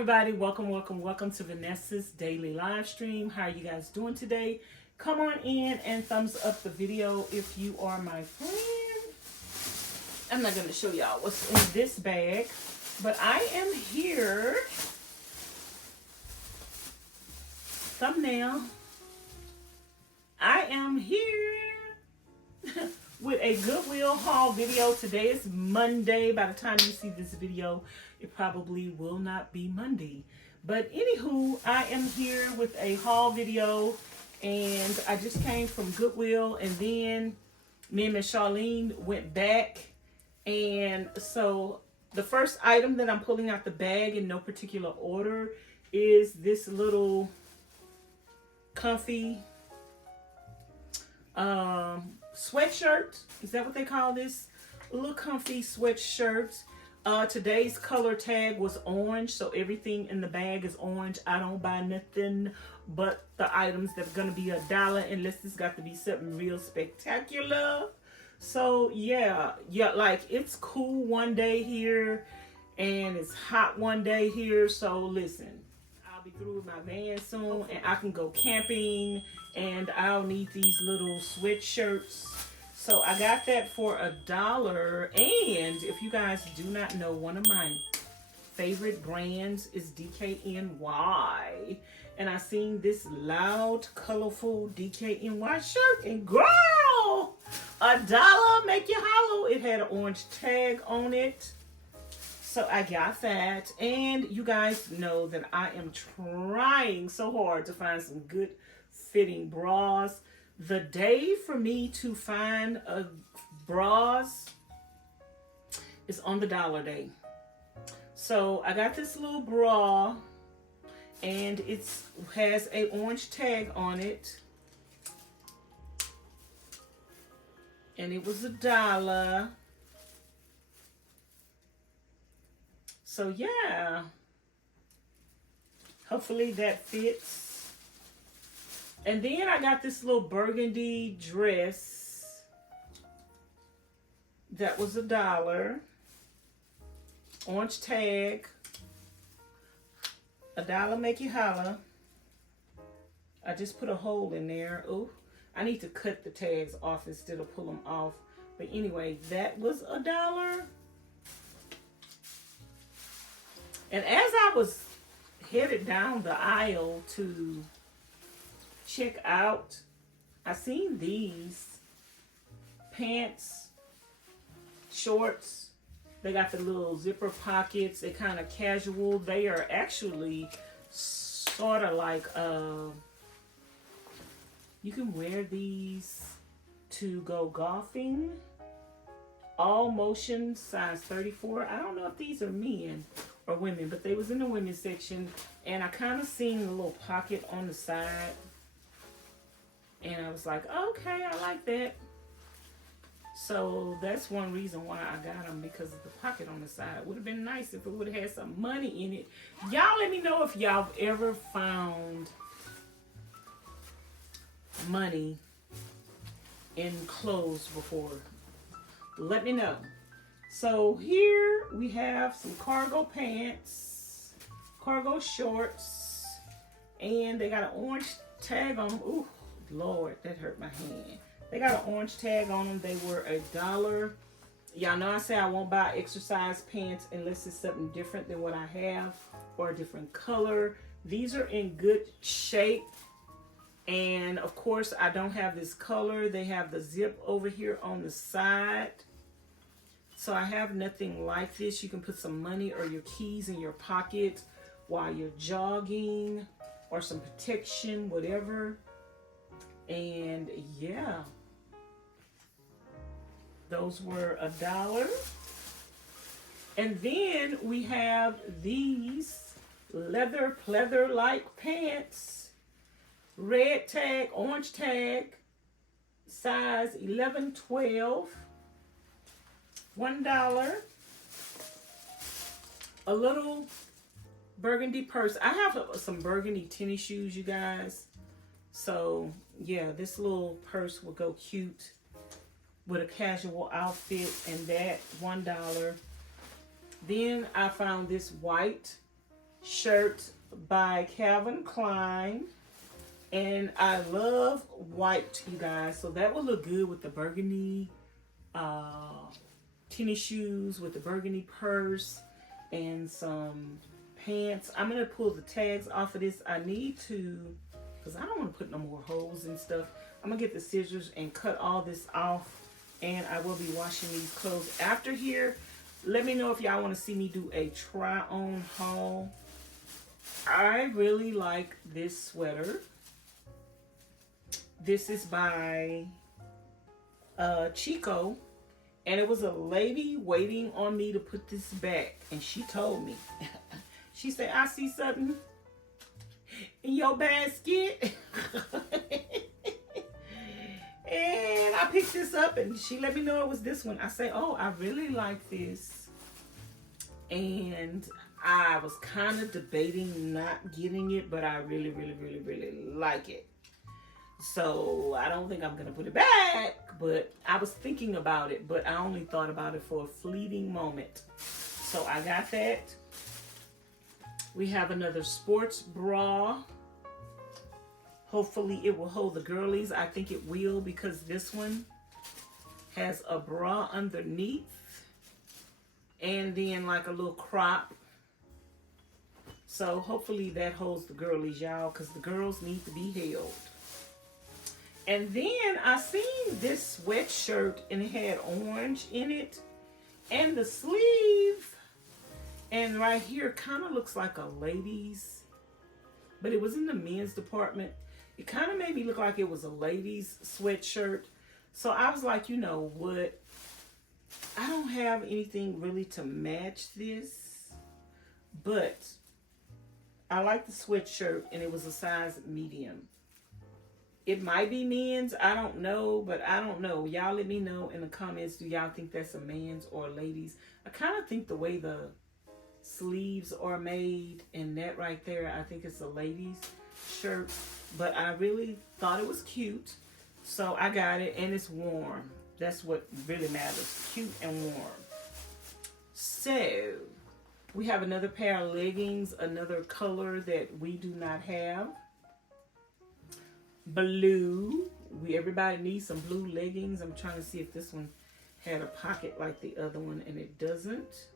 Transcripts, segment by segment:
everybody, welcome to Vanessa's daily live stream. How are you guys doing today? Come on in and thumbs up the video if you are my friend. I'm not going to show y'all what's in this bag, but I am here. Thumbnail. I am here with a Goodwill haul video. Today is Monday. By the time you see this video, it probably will not be Monday. But anywho, I am here with a haul video, and I just came from Goodwill, and then me and Miss Charlene went back. And so the first item that I'm pulling out the bag in no particular order is this little comfy sweatshirt. Is that what they call this? A little comfy sweatshirt. Today's color tag was orange, so everything in the bag is orange. I don't buy nothing but the items that are gonna be $1 unless it's got to be something real spectacular. So yeah, like it's cool one day here and it's hot one day here. So listen, I'll be through with my van soon and I can go camping, and I'll need these little sweatshirts. So I got that for $1. And if you guys do not know, one of my favorite brands is DKNY. And I seen this loud, colorful DKNY shirt, and girl, $1 make you hollow. It had an orange tag on it. So I got that. And you guys know that I am trying so hard to find some good fitting bras. The day for me to find bras is on the dollar day. So I got this little bra, and it has a orange tag on it, and it was $1. So yeah, hopefully that fits. And then I got this little burgundy dress that was $1. Orange tag. $1 make you holler. I just put a hole in there. Oh, I need to cut the tags off instead of pull them off. But anyway, that was $1. And as I was headed down the aisle to check out, I seen these pants, shorts. They got the little zipper pockets. They're kind of casual. They are actually sort of like you can wear these to go golfing. All motion, size 34. I don't know if these are men or women, but they was in the women's section, and I kind of seen a little pocket on the side. And I was like, okay, I like that. So that's one reason why I got them, because of the pocket on the side. It would have been nice if it would have had some money in it. Y'all let me know if y'all ever found money in clothes before. Let me know. So here we have some cargo pants, cargo shorts, and they got an orange tag on them. Ooh. Lord, that hurt my hand. They got an orange tag on them. They were $1. Y'all know I say I won't buy exercise pants unless it's something different than what I have or a different color. These are in good shape. And of course, I don't have this color. They have the zip over here on the side. So I have nothing like this. You can put some money or your keys in your pocket while you're jogging, or some protection, whatever. And yeah, those were $1. And then we have these leather pleather-like pants, red tag, orange tag, size 11, 12, $1. A little burgundy purse. I have some burgundy tennis shoes, you guys. So yeah, this little purse will go cute with a casual outfit, and that $1. Then I found this white shirt by Calvin Klein. And I love white, you guys. So that will look good with the burgundy tennis shoes, with the burgundy purse, and some pants. I'm going to pull the tags off of this. I need to, because I don't want to put no more holes and stuff. I'm going to get the scissors and cut all this off. And I will be washing these clothes after here. Let me know if y'all want to see me do a try-on haul. I really like this sweater. This is by Chico, and it was a lady waiting on me to put this back, and she told me, she said, I see something in your basket. And I picked this up, and she let me know it was this one. I say, oh, I really like this, and I was kind of debating not getting it, but I really, really, really, really like it. So I don't think I'm going to put it back, but I was thinking about it, but I only thought about it for a fleeting moment. So I got that. We have another sports bra. Hopefully it will hold the girlies. I think it will, because this one has a bra underneath and then like a little crop. So hopefully that holds the girlies, y'all, because the girls need to be held. And then I seen this sweatshirt, and it had orange in it, and the sleeve, and right here kind of looks like a ladies, but it was in the men's department. It kind of made me look like it was a ladies sweatshirt. So I was like, you know what? I don't have anything really to match this, but I like the sweatshirt, and it was a size medium. It might be men's, I don't know, but I don't know. Y'all let me know in the comments, do y'all think that's a man's or a ladies? I kind of think the way the sleeves are made and that right there, I think it's a ladies shirt. But I really thought it was cute, so I got it, and it's warm. That's what really matters, cute and warm. So we have another pair of leggings, another color that we do not have. Blue. Everybody needs some blue leggings. I'm trying to see if this one had a pocket like the other one, and it doesn't.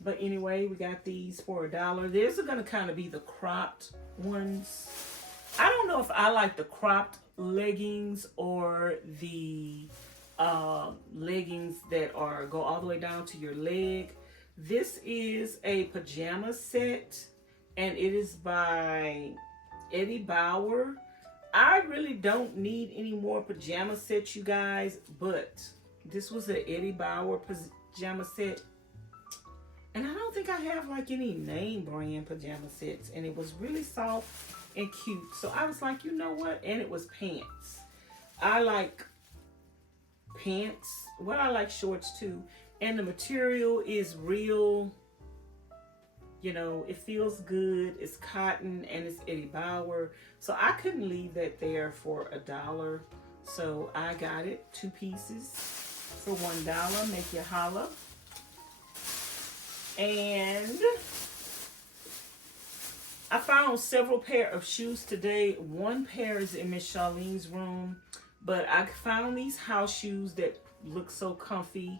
But anyway, we got these for $1. These are going to kind of be the cropped ones. I don't know if I like the cropped leggings or the leggings that go all the way down to your leg. This is a pajama set, and it is by Eddie Bauer. I really don't need any more pajama sets, you guys, but this was an Eddie Bauer pajama set, and I don't think I have like any name brand pajama sets, and it was really soft and cute. So I was like, you know what? And it was pants. I like pants. Well, I like shorts too, and the material is real. You know, it feels good. It's cotton, and it's Eddie Bauer. So I couldn't leave that there for $1. So I got it, 2 pieces for $1. Make you holla. And I found several pair of shoes today. One pair is in Miss Charlene's room, but I found these house shoes that look so comfy.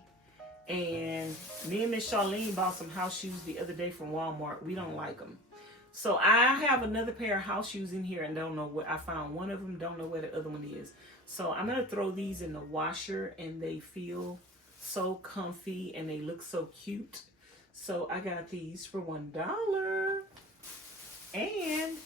And me and Miss Charlene bought some house shoes the other day from Walmart. We don't like them. So I have another pair of house shoes in here and don't know what. I found one of them, don't know where the other one is. So I'm going to throw these in the washer, and they feel so comfy and they look so cute. So I got these for $1. And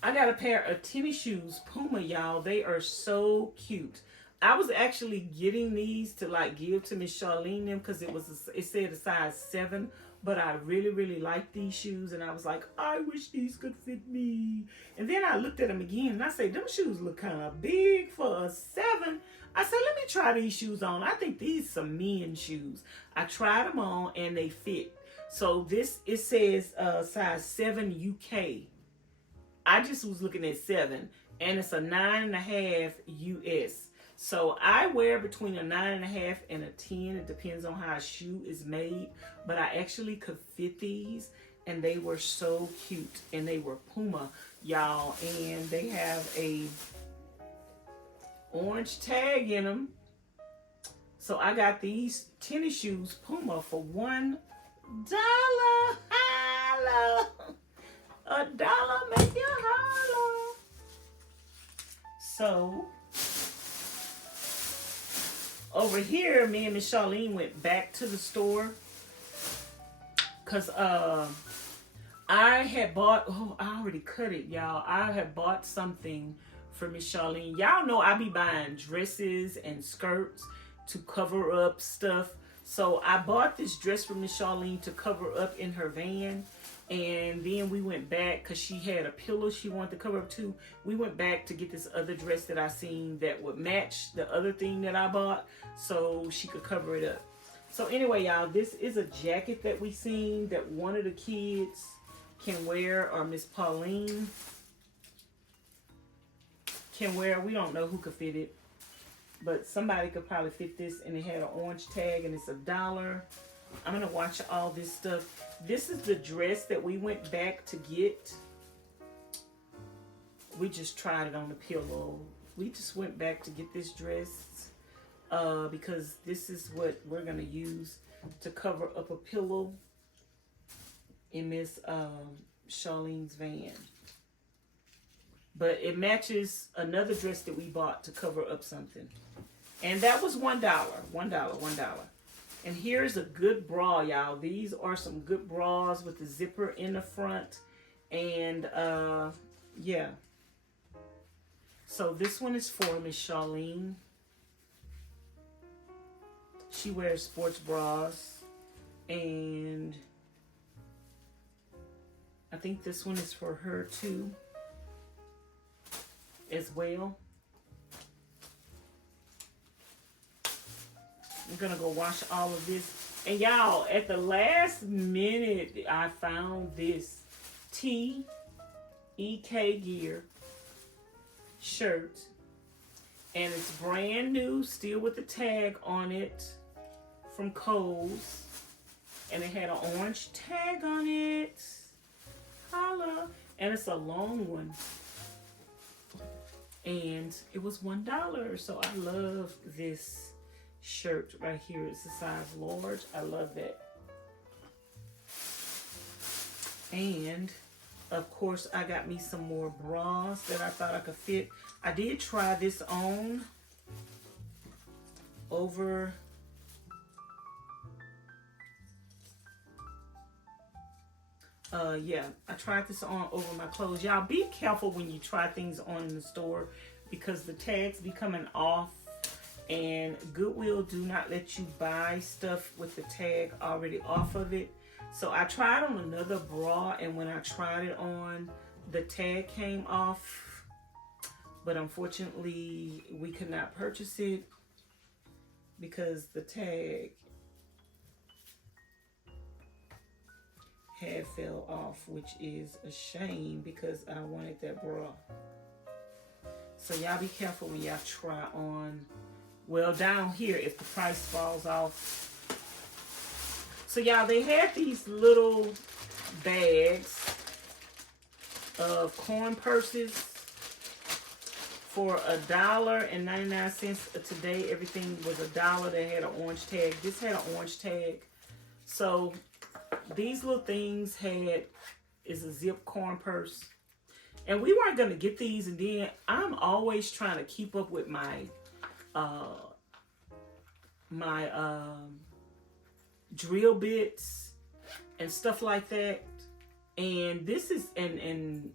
I got a pair of tennis shoes, Puma, y'all. They are so cute. I was actually getting these to like give to Miss Charlene them because it said a size 7, but I really, really like these shoes, and I was like, I wish these could fit me. And then I looked at them again, and I said, them shoes look kind of big for a 7. I said, let me try these shoes on. I think these are some men's shoes. I tried them on, and they fit. So it says size 7 UK. I just was looking at 7, and it's a 9.5 US. So I wear between a 9.5 and a 10. It depends on how a shoe is made. But I actually could fit these, and they were so cute. And they were Puma, y'all. And they have a orange tag in them. So I got these tennis shoes, Puma, for $1. Holla! $1 make you holla. So over here, me and Miss Charlene went back to the store because I had bought, oh, I already cut it, y'all. I had bought something for Miss Charlene. Y'all know I be buying dresses and skirts to cover up stuff. So I bought this dress for Miss Charlene to cover up in her van. And then we went back because she had a pillow she wanted to cover up too. We went back to get this other dress that I seen that would match the other thing that I bought so she could cover it up. So anyway, y'all, this is a jacket that we seen that one of the kids can wear, or Miss Pauline can wear. We don't know who could fit it, but somebody could probably fit this, and it had an orange tag, and it's $1. I'm gonna watch all this stuff. This is the dress that we went back to get. We just tried it on the pillow. We just went back to get this dress because this is what we're gonna use to cover up a pillow in Miss Charlene's van. But it matches another dress that we bought to cover up something. And that was $1. $1. And here's a good bra, y'all. These are some good bras with the zipper in the front. And, yeah. So this one is for Miss Charlene. She wears sports bras. And I think this one is for her, too, as well. I'm gonna go wash all of this. And y'all, at the last minute, I found this TEK Gear shirt. And it's brand new, still with the tag on it from Kohl's. And it had an orange tag on it. Holla. And it's a long one. And it was $1. So I love this shirt right here. It's a size large. I love that. And of course I got me some more bras that I thought I could fit. I did try this on over yeah, I tried this on over my clothes. Y'all be careful when you try things on in the store because the tags be coming off. And Goodwill do not let you buy stuff with the tag already off of it. So I tried on another bra, and when I tried it on, the tag came off. But unfortunately, we could not purchase it because the tag had fell off, which is a shame because I wanted that bra. So y'all be careful when y'all try on. Well, down here, if the price falls off. So, y'all, they had these little bags of corn purses for $1.99. Today, everything was $1. They had an orange tag. This had an orange tag. So, these little things is a zip corn purse. And we weren't going to get these. And then I'm always trying to keep up with my drill bits and stuff like that, and this is and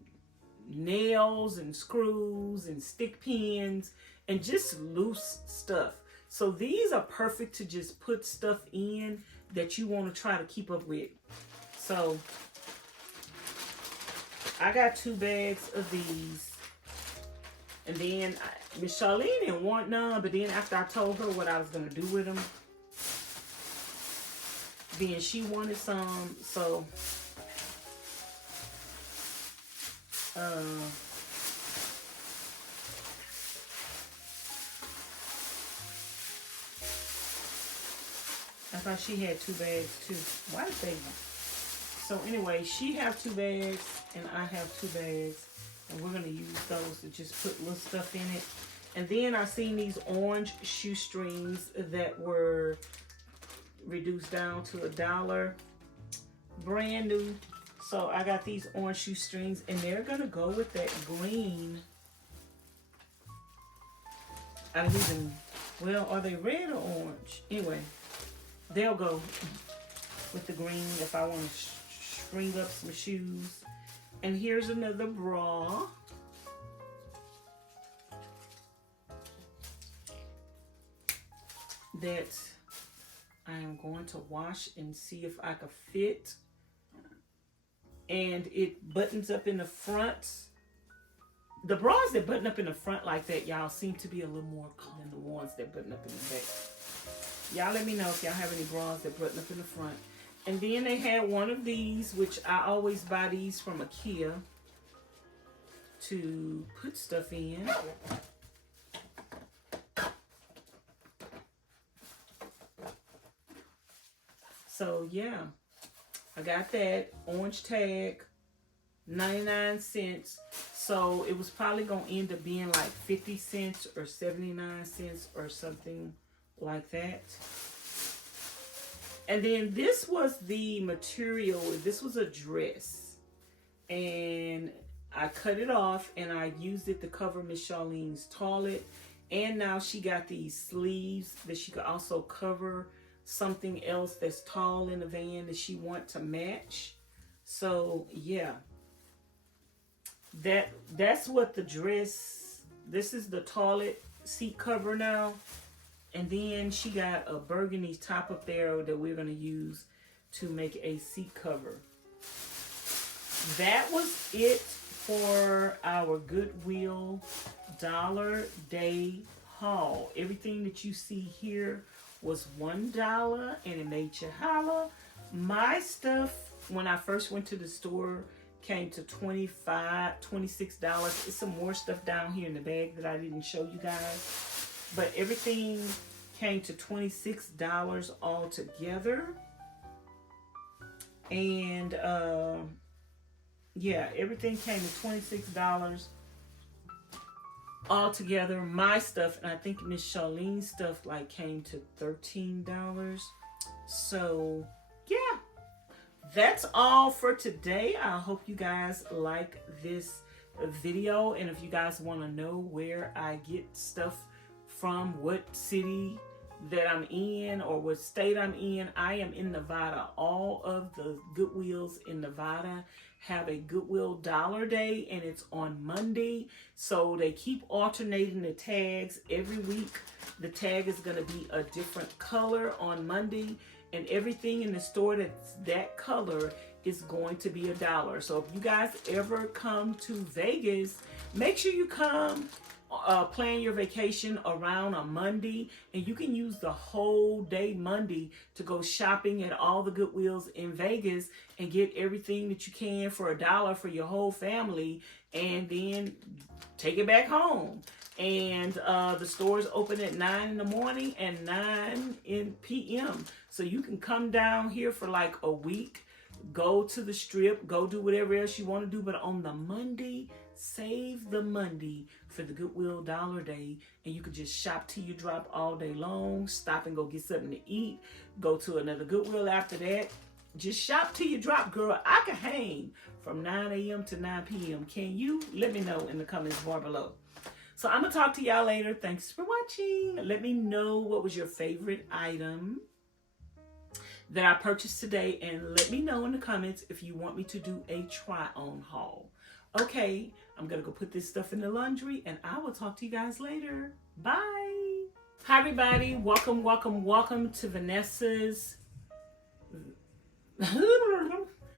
nails and screws and stick pins and just loose stuff. So these are perfect to just put stuff in that you want to try to keep up with. So I got 2 bags of these. And then Miss Charlene didn't want none, but then after I told her what I was going to do with them, then she wanted some. So, I thought she had 2 bags too. Why did they? So anyway, she have 2 bags and I have 2 bags. And we're going to use those to just put little stuff in it. And then I seen these orange shoestrings that were reduced down to $1. Brand new. So I got these orange shoestrings and they're going to go with that green. I don't even, well, are they red or orange? Anyway, they'll go with the green if I want to string up some shoes. And here's another bra. That I am going to wash and see if I can fit. And it buttons up in the front. The bras that button up in the front like that, y'all, seem to be a little more common than the ones that button up in the back. Y'all let me know if y'all have any bras that button up in the front. And then they had one of these, which I always buy these from IKEA to put stuff in. So yeah, I got that orange tag, 99 cents. So it was probably gonna end up being like 50 cents or 79 cents or something like that. And then this was the material. This was a dress. And I cut it off and I used it to cover Miss Charlene's toilet. And now she got these sleeves that she could also cover something else that's tall in the van that she want to match. So yeah, that's what the dress, this is the toilet seat cover now. And then she got a burgundy top up there that we're going to use to make a seat cover. That was it for our Goodwill Dollar Day haul. Everything that you see here was $1 and it made you holla. My stuff, when I first went to the store, came to $25, $26. It's some more stuff down here in the bag that I didn't show you guys. But everything came to $26 all together. And yeah, everything came to $26 all together. My stuff, and I think Miss Charlene's stuff, like came to $13. So yeah, that's all for today. I hope you guys like this video. And if you guys want to know where I get stuff from, what city that I'm in or what state I'm in, I am in Nevada. All of the Goodwills in Nevada have a Goodwill Dollar Day, and it's on Monday. So they keep alternating the tags every week. The tag is going to be a different color on Monday, and everything in the store that's that color is going to be $1. So if you guys ever come to Vegas, make sure you come. Plan your vacation around a Monday, and you can use the whole day Monday to go shopping at all the Goodwills in Vegas and get everything that you can for $1 for your whole family, and then take it back home. And the stores open at 9 in the morning and 9 p.m. So you can come down here for like a week, go to the strip, go do whatever else you want to do, but on the Monday, save the Monday for the Goodwill Dollar Day, and you can just shop till you drop all day long, stop and go get something to eat, go to another Goodwill after that, just shop till you drop, girl. I can hang from 9 a.m. to 9 p.m. Can you? Let me know in the comments bar below. So I'm going to talk to y'all later. Thanks for watching. Let me know what was your favorite item that I purchased today, and let me know in the comments if you want me to do a try-on haul. Okay, I'm going to go put this stuff in the laundry, and I will talk to you guys later. Bye. Hi, everybody. Welcome, welcome, welcome to Vanessa's